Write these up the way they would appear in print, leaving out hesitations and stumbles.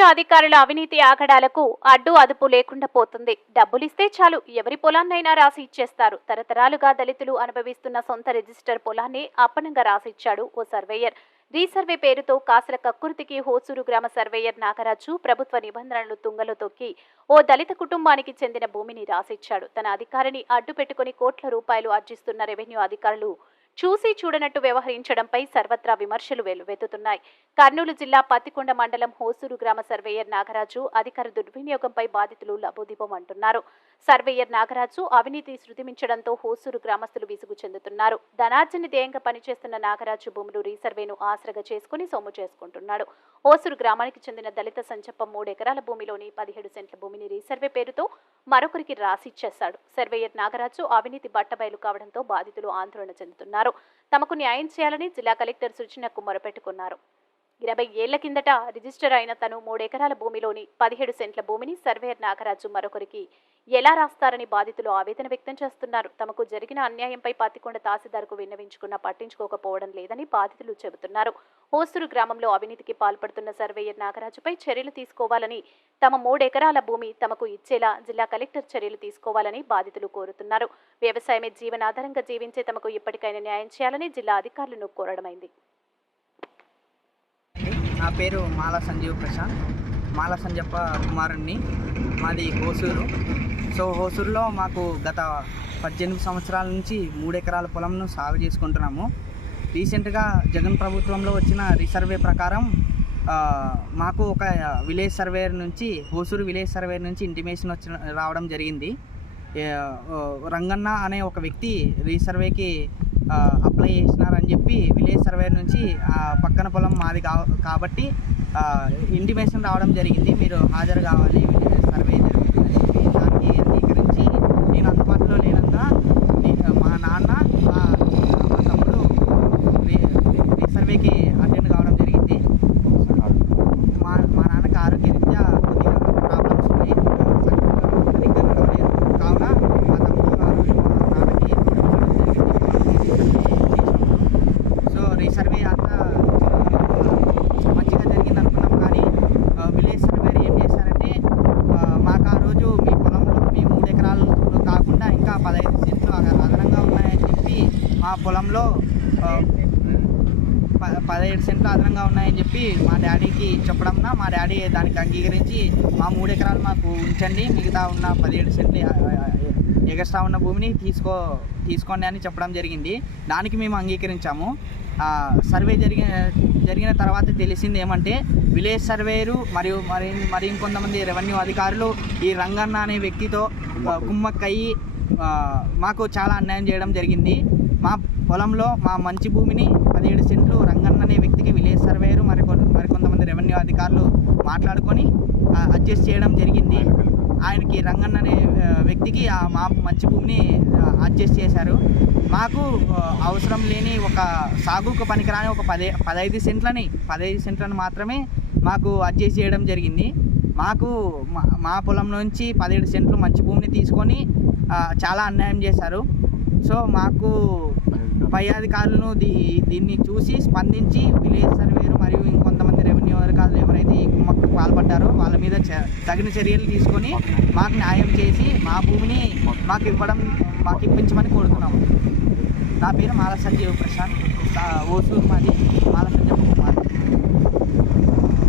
Revenue అధికారుల అవినీతి ఆగడాలకు అడ్డు అదుపు లేకుండా పోతుంది. డబ్బులిస్తే చాలు ఎవరి పొలాన్నైనా రాసి ఇచ్చేస్తారు. తరతరాలుగా దళితులు అనుభవిస్తున్న సొంత రిజిస్టర్ పొలాన్ని అప్పనంగా రాసిచ్చాడు ఓ సర్వేయర్. రీసర్వే పేరుతో కాసల కక్కుర్తికి హోసూరు గ్రామ సర్వేయర్ నాగరాజు ప్రభుత్వ నిబంధనలు తుంగలో తొక్కి ఓ దళిత కుటుంబానికి చెందిన భూమిని రాసిచ్చాడు. తన అధికారిని అడ్డు పెట్టుకుని కోట్ల రూపాయలు ఆర్జిస్తున్న రెవెన్యూ అధికారులు చూసి చూడనట్టు వ్యవహరించడంపై సర్వత్రా విమర్శలు వెల్లువెత్తుతున్నాయి. కర్నూలు జిల్లా పత్తికొండ మండలం హోసూరు గ్రామ సర్వేయర్ నాగరాజు అధికార దుర్వినియోగంపై బాధితులు లబోదిబం అంటున్నారు. సర్వేయర్ నాగరాజు అవినీతి శృతిమించడంతో హోసూరు గ్రామస్తులు విసుగు చెందుతున్నారు. ధనార్జన ధ్యేయంగా పనిచేస్తున్న నాగరాజు భూములు రీసర్వేను ఆసరగా చేసుకుని సొమ్ము చేసుకుంటున్నాడు. హోసూరు గ్రామానికి చెందిన దళిత సంచప్ప 3 ఎకరాల భూమిలోని 17 సెంట్ల భూమిని రీసర్వే పేరుతో మరొకరికి రాసిచ్చేశాడు. సర్వేయర్ నాగరాజు అవినీతి బట్టబయలు కావడంతో బాధితులు ఆందోళన చెందుతున్నారు. తమకు న్యాయం చేయాలని జిల్లా కలెక్టర్ సూచనకు మొరపెట్టుకున్నారు. 20 ఏళ్ల కిందట రిజిస్టర్ అయిన తను 3 ఎకరాల భూమిలోని 17 సెంట్ల భూమిని సర్వేయర్ నాగరాజు మరొకరికి ఎలా రాస్తారని బాధితులు ఆవేదన వ్యక్తం చేస్తున్నారు. తమకు జరిగిన అన్యాయంపై పత్తికొండ తహసీల్దార్కు విన్నవించుకున్నా పట్టించుకోకపోవడం లేదని బాధితులు చెబుతున్నారు. హోసూరు గ్రామంలో అవినీతికి పాల్పడుతున్న సర్వేయర్ నాగరాజుపై చర్యలు తీసుకోవాలని, తమ 3 ఎకరాల భూమి తమకు ఇచ్చేలా జిల్లా కలెక్టర్ చర్యలు తీసుకోవాలని బాధితులు కోరుతున్నారు. వ్యవసాయమే జీవనాధారంగా జీవించే తమకు ఇప్పటికైనా న్యాయం చేయాలని జిల్లా అధికారులను కోరడమైంది. నా పేరు మాల సంజీవ్ ప్రశాంత్, మాల సంజప్ప కుమారుణ్ణి. మాది హోసూరు. సో హోసూరులో మాకు గత 18 సంవత్సరాల నుంచి 3 ఎకరాల పొలంను సాగు చేసుకుంటున్నాము. రీసెంట్గా జగన్ ప్రభుత్వంలో వచ్చిన రీసర్వే ప్రకారం మాకు ఒక విలేజ్ సర్వేయర్ నుంచి, హోసూరు విలేజ్ సర్వేయర్ నుంచి ఇంటిమేషన్ రావడం జరిగింది. రంగన్న అనే ఒక వ్యక్తి రీసర్వేకి అప్లై చేసినారని చెప్పి విలేజ్ సర్వేయర్ నుంచి పక్కన పొలం మాది కాబట్టి ఇంటిమేషన్ రావడం జరిగింది. మీరు హాజరు కావాలి, సర్వే జరుగుతుందని చెప్పి. దానికి అంగీకరించి నేను అందుబాటులో లేనందున మా నాన్న మా తమ్ముడు రీసర్వేకి అటెండ్ కావడం జరిగింది. మా నాన్నకి ఆరోగ్యరీత్యా కొద్దిగా ప్రాబ్లమ్స్ ఉన్నాయి, సరిగ్గా నడవలేదు. కావున మా తమ్ముడు నాన్నకి రీసర్వే అంతా మంచిగా జరిగింది అనుకున్నాం. కానీ విలేజ్ సర్వేర్ ఏం చేశారంటే, మాకు ఆ రోజు మీ పొలంలో మీ 3 ఎకరాలు కాకుండా ఇంకా 15 సెంట్లు అదనంగా ఉన్నాయని చెప్పి మా పొలంలో 17 సెంట్లు అదనంగా ఉన్నాయని చెప్పి మా డాడీకి చెప్పడంన మా డాడీ దానికి అంగీకరించి మా 3 ఎకరాలు మాకు ఉంచండి, మిగతా ఉన్న 17 సెంట్లు ఎగస్ట్రా ఉన్న భూమిని తీసుకోండి అని చెప్పడం జరిగింది. దానికి మేము అంగీకరించాము. సర్వే జరిగిన తర్వాత తెలిసింది ఏమంటే, విలేజ్ సర్వేయరు మరి ఇంకొంతమంది రెవెన్యూ అధికారులు ఈ రంగన్న అనే వ్యక్తితో కుమ్మక్కయ్యి మాకు చాలా అన్యాయం చేయడం జరిగింది. మా పొలంలో మా మంచి భూమిని 17 సెంట్లు రంగన్న అనే వ్యక్తికి విలేజ్ సర్వేయరు మరికొంతమంది రెవెన్యూ అధికారులు మాట్లాడుకొని అడ్జస్ట్ చేయడం జరిగింది. ఆయనకి రంగన్న అనే వ్యక్తికి మా మంచి భూమిని అడ్జస్ట్ చేశారు. మాకు అవసరం లేని ఒక సాగుకు పనికిరాని ఒక 15 సెంట్లను మాత్రమే మాకు అడ్జస్ట్ చేయడం జరిగింది. మాకు మా పొలం నుంచి 17 సెంట్లు మంచి భూమిని తీసుకొని చాలా అన్యాయం చేశారు. సో మాకు పై అధికారులను దీన్ని చూసి స్పందించి విలేజ్ సర్వేరు మరియు ఇంకొంతమంది రెవెన్యూ అధికారులు ఎవరైతే ఈ కుమ్మకు పాల్పడ్డారో వాళ్ళ మీద తగిన చర్యలు తీసుకొని మాకు న్యాయం చేసి మా భూమిని మాకు ఇప్పించమని కోరుతున్నాము. నా పేరు మాల సంజీవ్ ప్రశాంత్, హోసూరు మాది మాల సంజీవ్ కుమార్.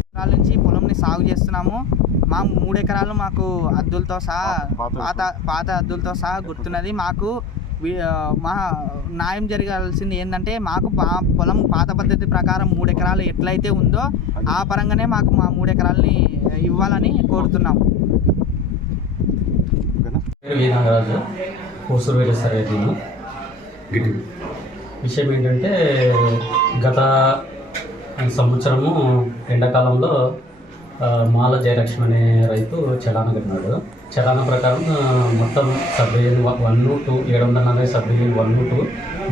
ఎకరాల నుంచి పొలంని సాగు చేస్తున్నాము. మా 3 ఎకరాలు మాకు అద్దులతో సహా పాత అద్దులతో సహా గుర్తున్నది. మాకు మా న్యాయం జరగాల్సింది ఏంటంటే, మాకు పొలం పాత పద్ధతి ప్రకారం 3 ఎకరాలు ఎట్లయితే ఉందో ఆ పరంగానే మాకు మా 3 ఎకరాలని ఇవ్వాలని కోరుతున్నాము. నాగరాజు, హోసూరు విలేజ్ సర్వేను. విషయం ఏంటంటే, గత సంవత్సరము ఎండాకాలంలో మాల జయలక్ష్మి అనే రైతు చలానా కట్టినాడు. చలానా ప్రకారం మొత్తం సర్వే 1-2 740 సర్వే 1-2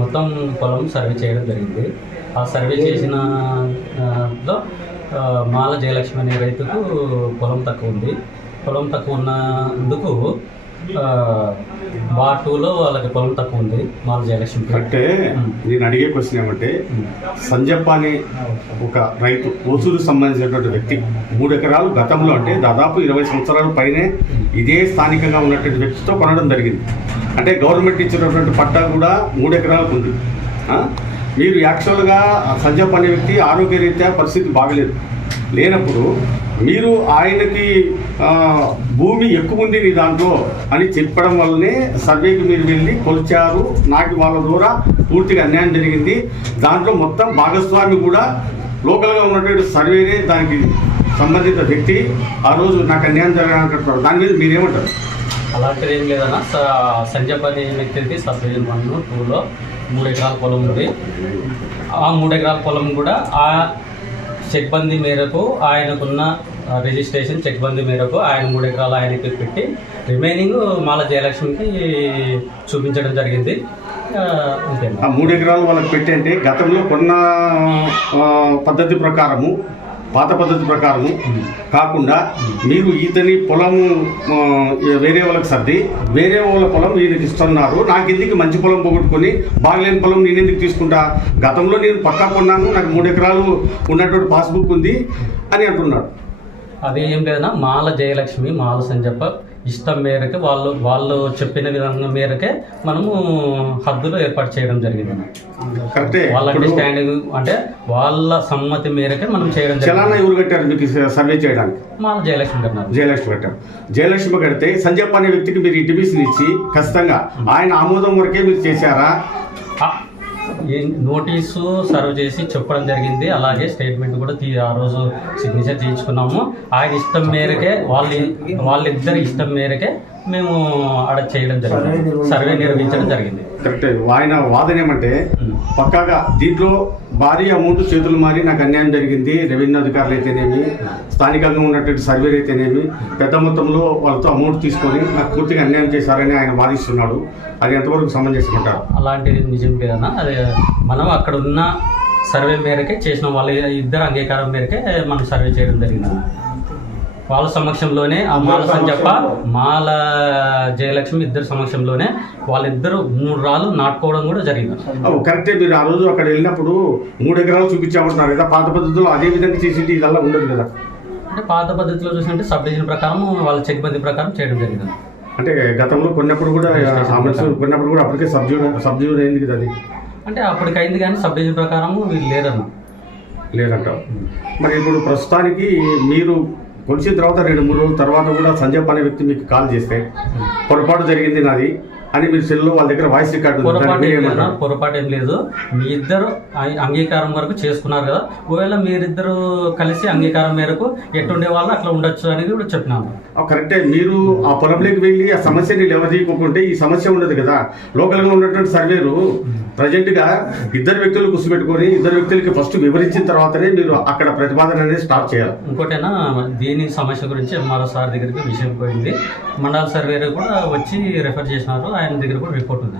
మొత్తం పొలం సర్వే చేయడం జరిగింది. ఆ సర్వే చేసిన మాల జయలక్ష్మి అనే రైతుకు పొలం తక్కువ ఉంది. పొలం తక్కువ ఉన్నందుకు వార్ 2లో వాళ్ళకి పొలం తక్కువ ఉంది మాల జయలక్ష్మి. అంటే నేను అడిగే క్వశ్చన్ ఏమంటే, సంజప్ప అనే ఒక రైతు ఓసూరు సంబంధించినటువంటి వ్యక్తి 3 ఎకరాలు గతంలో అంటే దాదాపు 20 సంవత్సరాల పైనే ఇదే స్థానికంగా ఉన్నటువంటి వ్యక్తితో కొనడం జరిగింది. అంటే గవర్నమెంట్ ఇచ్చినటువంటి పట్టా కూడా 3 ఎకరాలకు ఉంది. మీరు యాక్చువల్గా సంజప్ప అనే వ్యక్తి ఆరోగ్యరీత్యా పరిస్థితి బాగలేదు, లేనప్పుడు మీరు ఆయనకి భూమి ఎక్కువ ఉంది నీ దాంట్లో అని చెప్పడం వల్లనే సర్వేకి మీరు వెళ్ళి కొలిచారు. నాకు వాళ్ళ ద్వారా పూర్తిగా అన్యాయం జరిగింది. దాంట్లో మొత్తం భాగస్వామి కూడా లోకల్గా ఉన్నటువంటి సర్వేనే దానికి సంబంధిత వ్యక్తి ఆ రోజు నాకు అన్యాయం జరగాలంటున్నారు. దాని మీద మీరేమంటారు? అలాంటిది ఏం లేదన్నా. సంజయ్ అనే వ్యక్తికి సబ్ డివిజన్ 1, 2లో 3 ఎకరాల పొలం ఉంది. ఆ 3 ఎకరాల పొలం కూడా ఆ చెక్బందీ మేరకు ఆయనకున్న రిజిస్ట్రేషన్ చెక్బందీ మేరకు ఆయన 3 ఎకరాలు ఆయనకి పెట్టి రిమైనింగ్ మాల జయలక్ష్మికి చూపించడం జరిగింది. ఆ 3 ఎకరాలు వాళ్ళకి పెట్టి అంటే గతంలో కొన్న పద్ధతి ప్రకారము, పాత పద్ధతి ప్రకారము కాకుండా మీరు ఈతని పొలము వేరే వాళ్ళకి సర్ది వేరే వాళ్ళ పొలం ఈయనకి ఇస్తున్నారు. నాకు ఎందుకు మంచి పొలం పోగొట్టుకొని బాగలేని పొలం నేను ఎందుకు తీసుకుంటా? గతంలో నేను పక్కా కొన్నాను, నాకు 3 ఎకరాలు ఉన్నటువంటి పాస్బుక్ ఉంది అని అంటున్నాడు. అది ఏం లేదన్నా, మాల జయలక్ష్మి మాల సంజప్ప ఇష్టం మేరకు వాళ్ళు చెప్పిన విధంగా మేరకే మనము హద్దులు ఏర్పాటు చేయడం జరిగింది. వాళ్ళ అండర్స్టాండింగ్ అంటే వాళ్ళ సమ్మతి మేరకే మనం చేయడం జరిగింది. చలానా ఎవరు కట్టారు మీకు సర్వే చేయడానికి? మాల జయలక్ష్మి కట్టారు. జయలక్ష్మి కట్టారు. జయలక్ష్మి కడితే సంజప్ప అనే వ్యక్తికి మీరు ఇంటిమేషన్ ఇచ్చి ఖచ్చితంగా ఆయన ఆమోదం వరకే మీరు చేశారా? నోటీసు సర్వ్ చేసి చెప్పడం జరిగింది. అలాగే స్టేట్మెంట్ కూడా ఆ రోజు సిగ్నేచర్ చేయించుకున్నాము. ఆయన ఇష్టం మేరకే వాళ్ళిద్దరి ఇష్టం మేరకే మేము అక్కడ చేయడం జరిగింది, సర్వే నిర్వహించడం జరిగింది. కరెక్ట్. ఆయన వాదన ఏమంటే పక్కాగా దీంట్లో భారీ అమౌంట్ చేతులు మారి నాకు అన్యాయం జరిగింది. రెవెన్యూ అధికారులు అయితేనేమి, స్థానికంగా ఉన్నటువంటి సర్వేలు అయితేనేమి పెద్ద మొత్తంలో వాళ్ళతో అమౌంట్ తీసుకొని నాకు పూర్తిగా అన్యాయం చేశారని ఆయన వాదిస్తున్నాడు. అది ఎంతవరకు సమంజసం అంటారు? అలాంటిది నిజం లేదన్నా. అది మనం అక్కడ ఉన్న సర్వే మేరకే చేసిన వాళ్ళ ఇద్దరు అంగీకారం మేరకే మనం సర్వే చేయడం జరిగింది. వాళ్ళ సమక్షంలోనే ఆ మాల సంజప్ప మాల జయలక్ష్మి ఇద్దరు సమక్షంలోనే వాళ్ళిద్దరు 3 రాళ్ళు నాటుకోవడం కూడా జరిగింది. కరెక్టే. మీరు ఆ రోజు అక్కడ వెళ్ళినప్పుడు 3 ఎకరాలు చూపించామంటున్నారు కదా, పాత పద్ధతిలో అదే విధంగా చేసి ఇదల్లా ఉండదు కదా? అంటే పాత పద్ధతిలో చూసినట్టే సబ్ డివిజన్ ప్రకారం వాళ్ళ చెక్బందీ ప్రకారం చేయడం జరిగింది. అంటే గతంలో కొన్నప్పుడు కూడా కొన్నప్పుడు కూడా అప్పటికే సబ్జీవన్ అయింది కదా అది? అంటే అప్పటికి అయింది కానీ సబ్ డివిజన్ ప్రకారం వీళ్ళు లేదంటావు. మరి ఇప్పుడు ప్రస్తుతానికి మీరు కొలిసిన తర్వాత 2-3 రోజుల తర్వాత కూడా సంజయ్ అనే వ్యక్తి మీకు కాల్ చేస్తే పొరపాటు జరిగింది నాది అని మీరు సెల్లో వాళ్ళ దగ్గర వాయిస్ రికార్డు పొరపాటు ఏం లేదు. మీ ఇద్దరు అంగీకారం వరకు చేసుకున్నారు కదా, ఒకవేళ మీరిద్దరు కలిసి అంగీకారం మేరకు ఎట్టుండే వాళ్ళు అట్లా ఉండొచ్చు అనేది కూడా చెప్పినాను. కరెక్టే. మీరు ఆ పొలంలోకి వెళ్ళి ఆ సమస్యని లేవదీయకుంటే ఈ సమస్య ఉండదు కదా. లోకల్గా ఉన్నటువంటి సర్వేలు ప్రజెంట్గా 2 వ్యక్తులు కూర్చోబెట్టుకొని 2 వ్యక్తులకి ఫస్ట్ వివరించిన తర్వాతనే మీరు అక్కడ ప్రతిపాదన అనేది స్టార్ట్ చేయాలి. ఇంకోటైనా దీని సమస్య గురించి ఎంఆర్ఓ సార్ దగ్గరికి విషయం పోయింది. మండల సర్వేలు కూడా వచ్చి రెఫర్ చేసినారు, ఆయన దగ్గర కూడా రిపోర్ట్ ఉంది.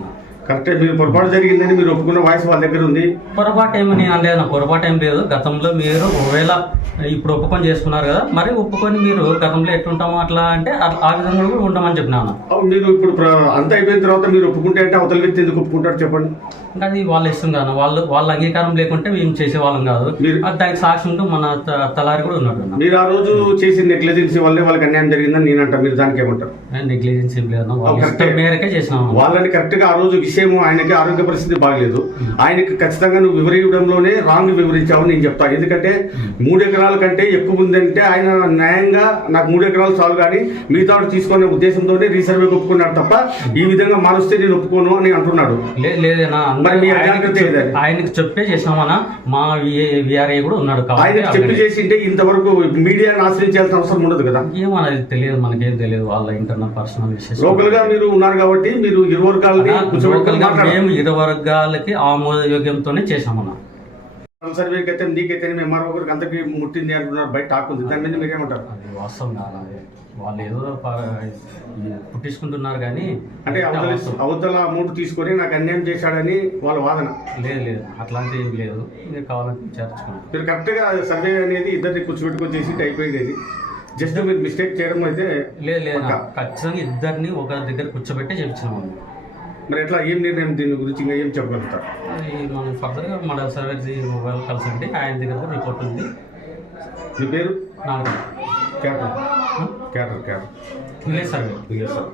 కరెక్టే. మీరు పొరపాటు జరిగిందని మీరు ఒప్పుకున్న వాయిస్ వాళ్ళ దగ్గర ఉంది. పొరపాటు ఏమి నేను అనలేదు, పొరపాటు ఏం లేదు. గతంలో మీరు ఒకవేళ ఇప్పుడు ఒప్పుకొని చేసుకున్నారు కదా, మరి ఒప్పుకొని మీరు గతంలో ఎట్లుంటామో అట్లా అంటే ఆ విధంగా కూడా ఉంటామని చెప్పినాను. మీరు ఇప్పుడు అంత అయిపోయిన తర్వాత మీరు ఒప్పుకుంటే అంటే అవతల వ్యక్తి ఎందుకు ఒప్పుకుంటారు చెప్పండి? ఇంకా అది వాళ్ళ ఇష్టం కాదు. వాళ్ళ అంగీకారం లేకుంటే మేము చేసేవాళ్ళం కాదు. దానికి సాక్షి ఉంటూ మన తలారి కూడా ఉన్నాడు. మీరు ఆ రోజు చేసి నెగ్లిజెన్సీ వల్లే వాళ్ళకి అన్యాయం జరిగిందని నేను అంటారు. మీరు దానికి ఏమంటారు? నెగ్లిజెన్సీ ఏం లేదన్నా, మేరకే చేసినాము. వాళ్ళని కరెక్ట్ గా ఆ రోజు విషయం ఆయనకి ఆరోగ్య పరిస్థితి బాగలేదు, ఆయనకి ఖచ్చితంగా నువ్వు వివరించడంలోనే రాంగ్ వివరించావని నేను చెప్తాను. ఎందుకంటే 3 ఎకరాల కంటే ఎక్కువ ఉందంటే ఆయన న్యాయంగా నాకు 3 ఎకరాలు చాలు కానీ మిగతా తీసుకునే ఉద్దేశంతోనే రీసర్వే ఒప్పుకున్నాడు తప్ప ఈ విధంగా మారుస్తే నేను ఒప్పుకోను అని అంటున్నాడు. లేదన్నా, ఆయనకి చెప్పే చేసినామన్నా. మా విఆర్ఏ కూడా ఉన్నాడు. ఆయనకి చెప్పి చేసింటే ఇంతవరకు మీడియాని ఆశ్రయించాల్సిన అవసరం ఉండదు కదా. ఏమో అది తెలియదు, మనకేం తెలియదు వాళ్ళ ఇంటర్నల్ పర్సనల్ విషయం. లోకల్ గా మీరు ఉన్నారు కాబట్టి మీరు 2 వర్గాలని మేము 2 వర్గాలకి ఆమోదయోగ్యంతోనే చేసామన్నా. సర్వేకి అయితే నీకైతే ఎంఆర్ఓ గారికి అందరికి ముట్టింది అంటున్నారు, బయట టాక్ ఉంది. దాని మీద మీరేమంటారు? అది వాస్తవం కాదు. వాళ్ళు ఏదో పుట్టించుకుంటున్నారు కానీ అంటే అవతల అమౌంట్ తీసుకొని నాకు అన్యాయం చేశాడని వాళ్ళ వాదన. లేదు, అట్లాంటి ఏం లేదు. మీరు కావాలంటే విచారించుకోండి. మీరు కరెక్ట్గా సర్వే అనేది 2 కూర్చోబెట్టుకొని చేసి అయిపోయింది. జస్ట్ మీరు మిస్టేక్ చేయడం అయితే లేదు పక్కా. ఖచ్చితంగా ఇద్దరిని ఒక దగ్గర కూర్చోబెట్టి చెప్తున్నాము. మరి ఎట్లా ఏం నిర్ణయం దీని గురించి ఇంకా ఏం చెప్పగలుగుతారు? అది మనం ఫర్దర్గా మన సర్వేది మొబైల్ కలిసి ఆయన దగ్గర రిపోర్ట్ ఉంది. మీ పేరు? నాకు క్యాటర్ విలేజ్ సర్వే. సార్